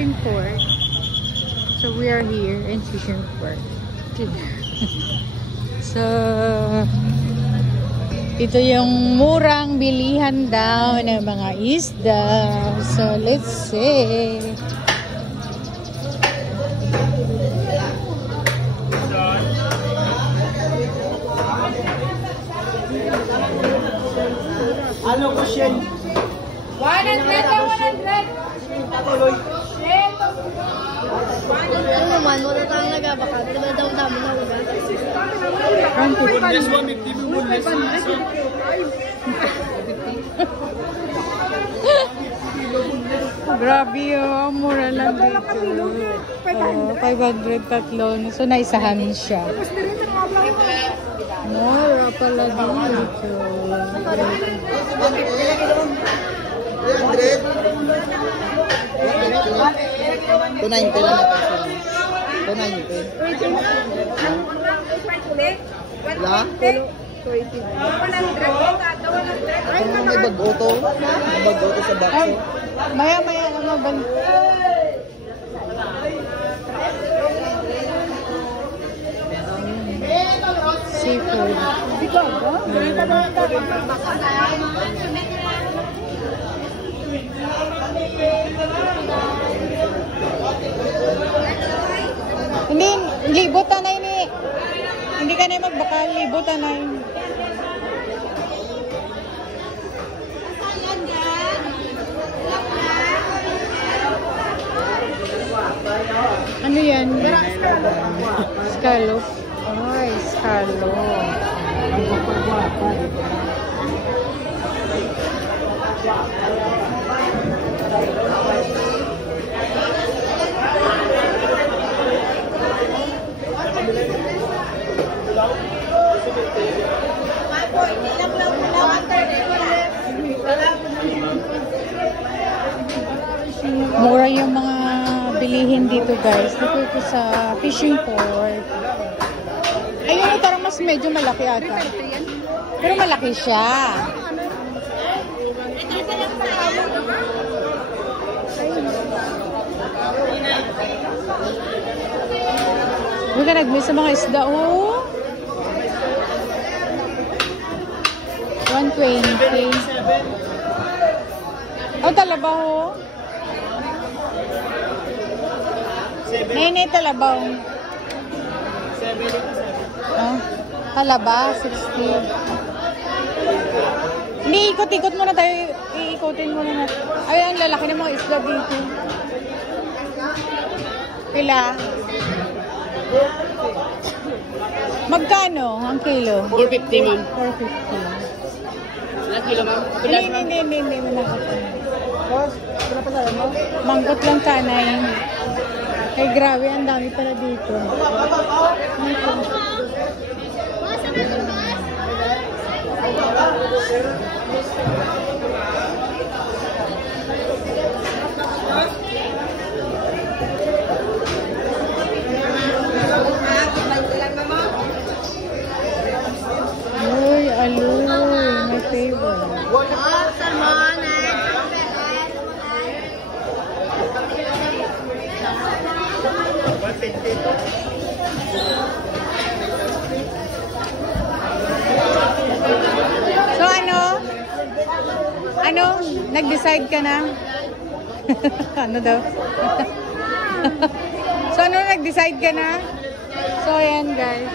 fishing port. So we are here in fishing port. So ito yung murang bilihan daw ng mga isda. So let's see. Ano ko siya? 100 na 100. Patuloy. Ano naman, wala tayong nagabakal. Diba daw dami na uga? This one, 50 mo less. Grabe yun. Mura lang dito. 500 tatlo. So naisahan siya. Mura pala dito. 290 lang ito. 290. Wala? Kung may bag-auto. May bag-auto sa box. Maya-maya na mabal. Seafood. Hindi, libutan na ini. Hindi ka na magbakal, libutan na yun. Ano yan? Scallop. Ay, scallop. Mura yung mga bilihin dito guys. Dito sa fishing port. Ayun, parang mas medyo malaki ata. Pero malaki siya. Huwag ka nag-miss sa mga isda. Oh. 120. Oh, talabaho. Nene, talabaw. Oh, talaba, 60. Hindi, ikot-ikot muna tayo. Iikotin muna natin. Ay, ang lalaki ng mga isda dito. Pila? Magkano ang kilo? 450 man. 450. Ilang kilo ma'am? Hindi. Manggot lang kanay. Ay, grabe. Ang dami pala dito. Uy, aloy. My favorite. So ano? Nag-decide ka na? Ano daw? So ano, nag-decide ka na? So ayan guys.